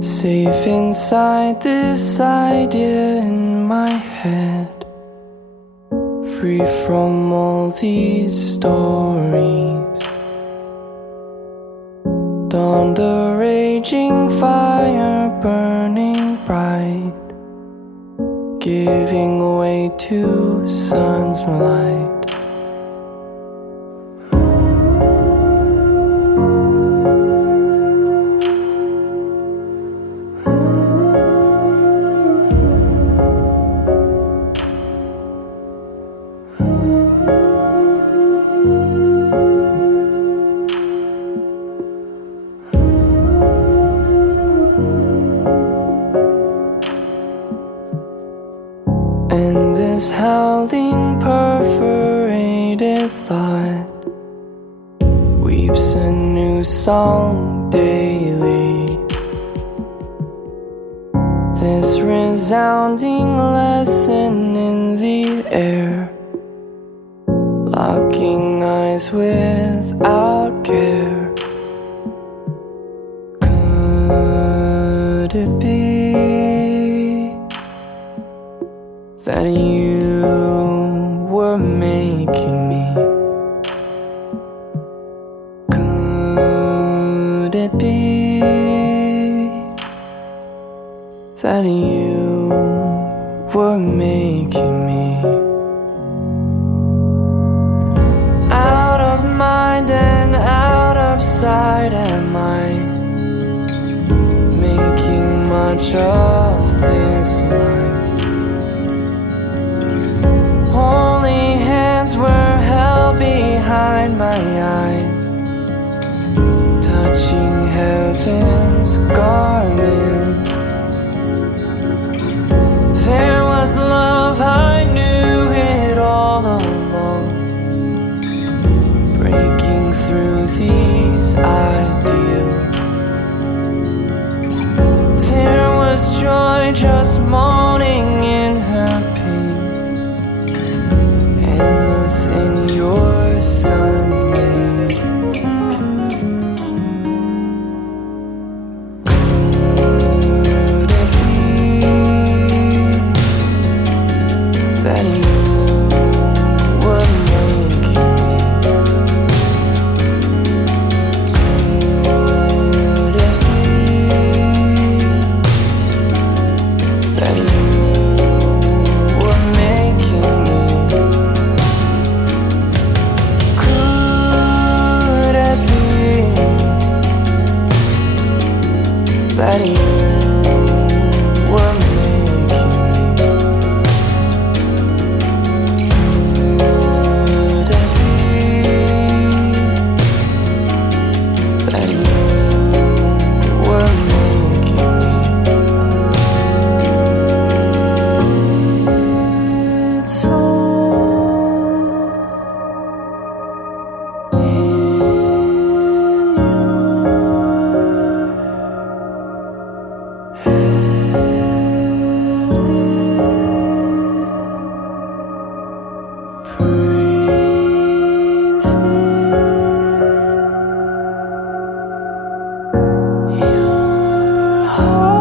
Safe inside this idea in my head, free from all these stories. Dawned a raging fire burning bright, giving way to sun's light. And this howling perforated thought weeps a new song daily. This resounding lesson in the air, locking eyes without care. Could it be that you were making me? Could it be that you were making me? Out of mind and out of sight am I, making much of this life. Holy hands were held behind my eyes, touching heaven's garment. There was love, I knew it all along, breaking through these ideals. There was joy just moaning in her pain, endless in your son's name. Could it be that you were making me? Could it be that you were making me? Could it be that you were making me? Could it be that you were making me? It's all in your heart.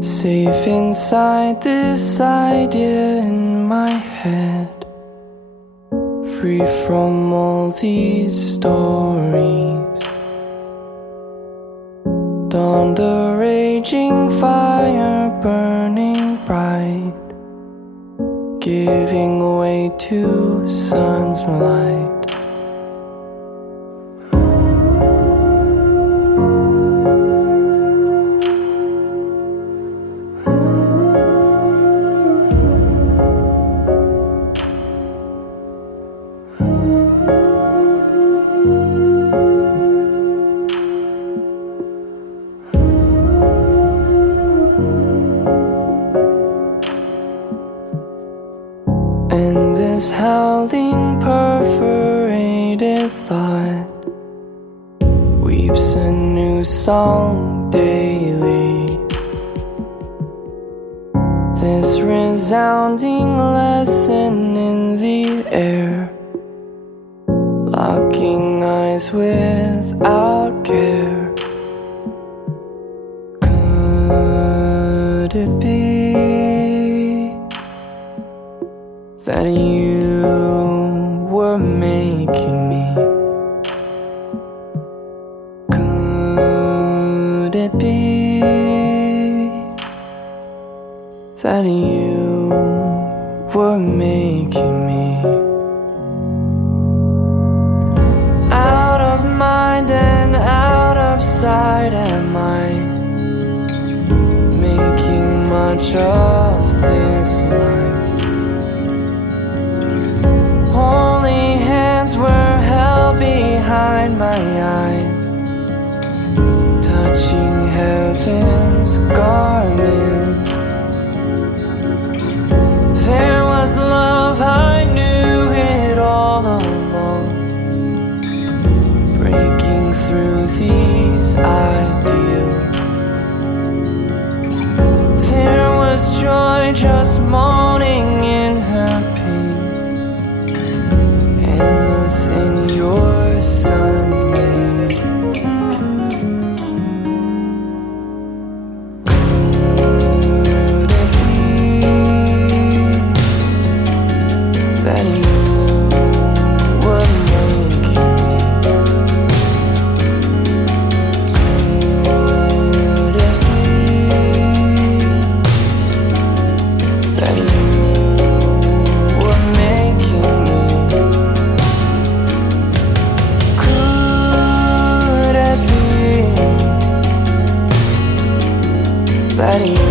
Safe inside this idea in my head, free from all these stories. Dawned a raging fire burning bright, giving way to sun's light. And this howling perforated thought weeps a new song daily. This resounding lesson in the air, locking eyes without care. Could it be that you were making me? Could it be that you were making me? Out of mind and out of sight, am I making much of this life? Holy hands were held behind my eyes, touching heaven's garment. There was love, I knew it all along, breaking through these ideals. There was joy just moaning in her pain, endless in your son's name. Could it be that you were making me? Could it be that you were making me? Could it be that you